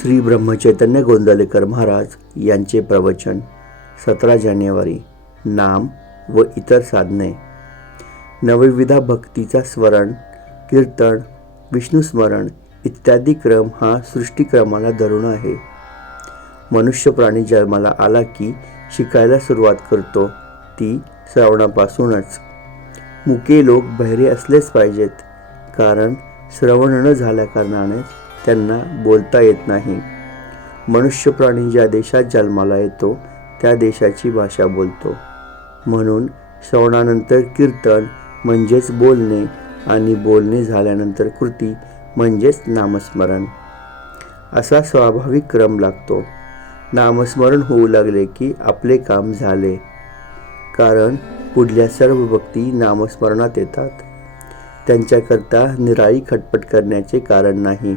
श्री ब्रह्मचैतन्य गोंदलेकर महाराज यांचे प्रवचन सतरा जानेवारी नाम व इतर साधने. नवविधा भक्तीचा स्मरण कीर्तन विष्णुस्मरण इत्यादी क्रम हा सृष्टीक्रमाला धरून आहे. मनुष्य प्राणी जन्माला आला की शिकायला सुरुवात करतो ती श्रवणापासूनच. मुके लोक बहिरे असलेच पाहिजेत कारण श्रवण न झाल्याकारणाने त्यांना बोलता येत नाही. मनुष्य प्राणी ज्या देशात जन्माला येतो त्या देशाची भाषा बोलतो. म्हणून श्रवणानंतर कीर्तन म्हणजेच बोलणे आणि बोलणे झाल्यानंतर कृती म्हणजेच नामस्मरण. असा स्वाभाविक क्रम लागतो. नामस्मरण होऊ लागले की आपले काम झाले. कारण पुढल्या सर्व भक्ती नामस्मरणात येतात. त्यांच्याकरता निराळी खटपट करण्याचे कारण नाही.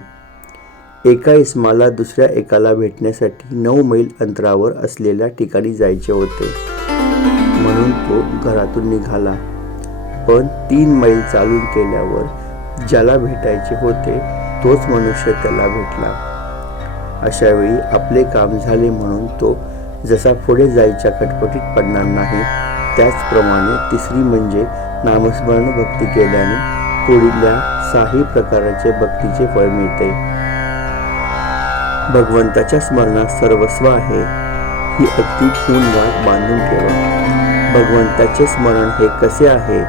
एका इस्माला दुसऱ्या एकाला भेटण्यासाठी नऊ मैल अंतरावर असलेल्या ठिकाणी जायचे होते. म्हणून तो घरातून निघाला. पण तीन मैल चालून केल्यावर ज्याला भेटायचे होते तोच मनुष्य त्याला भेटला. अशा वेळी आपले काम झाले म्हणून तो जसा पुढे जायच्या खटपटीत पडणार नाही त्याचप्रमाणे तिसरी म्हणजे नामस्मरण भक्ती केल्याने पुढील साही प्रकाराचे भक्तीचे फळ मिळते. भगवंताच्या स्मरणात सर्वस्व आहे. ही अगदी खून बांधून ठेवा. भगवंताचे स्मरण हे कसे आहे?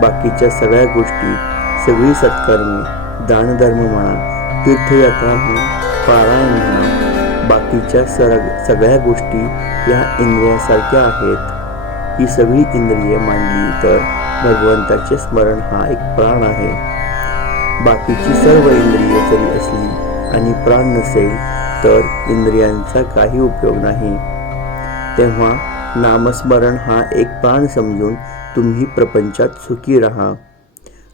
बाकीच्या सगळ्या गोष्टी सगळी सत्कर्मे दानधर्म म्हणा तीर्थयात्रा म्हणा पारायण म्हणा बाकीच्या सर सगळ्या गोष्टी या इंद्रियासारख्या आहेत. ही सगळी इंद्रिये मांडली तर भगवंताचे स्मरण हा एक प्राण आहे. बाकीची सर्व इंद्रिये जरी असली आणि प्राण नसेल तर इंद्रियांचा काही उपयोग नाही. तेव्हा नामस्मरण हा एक प्राण समजून तुम्ही प्रपंचात सुखी राहा.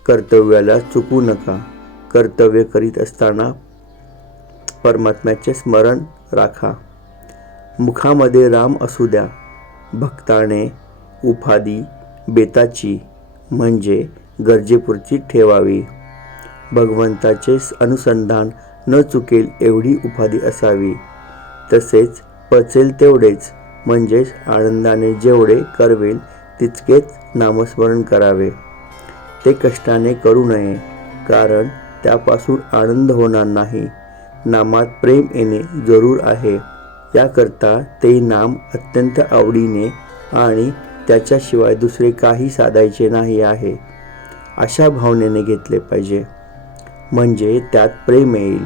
कर्तव्याला चुकू नका. कर्तव्य करीत असताना परमात्म्याचे स्मरण राखा. मुखामध्ये राम असू द्या. भक्ताने उपाधी बेताची म्हणजे गरजेपुरती ठेवावी. भगवंताचे अनुसंधान न चुकेल एवढी उपाधी असावी. तसेच पचेल तेवढेच. म्हणजेच आनंदाने जेवढे करवेल तितकेच नामस्मरण करावे. ते कष्टाने करू नये कारण त्यापासून आनंद होणार नाही. नामात प्रेम येणे जरूर आहे. याकरता ते नाम अत्यंत आवडीने आणि त्याच्याशिवाय दुसरे काही साधायचे नाही आहे. अशा भावनेने घेतले पाहिजे. म्हणजे त्यात प्रेम येईल.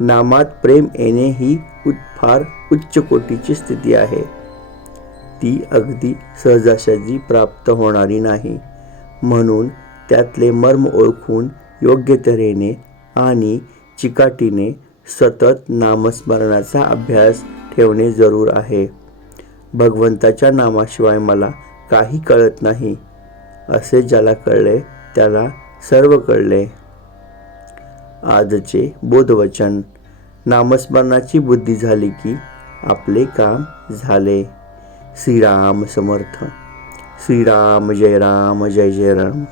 नामात प्रेम येणे ही फार उच्च कोटीची स्थिती आहे. ती अगदी सहजासहजी प्राप्त होणारी नाही. म्हणून त्यातले मर्म ओळखून योग्य तऱ्हेने आणि चिकाटीने सतत नामस्मरणाचा अभ्यास ठेवणे जरूर आहे. भगवंताच्या नामाशिवाय मला काही कळत नाही. असे ज्याला कळले त्याला सर्व कळले. आजचे बोधवचन नामस्मरणाची बुद्धी झाली की आपले काम झाले. श्रीराम समर्थ. श्रीराम जय राम जय जय राम.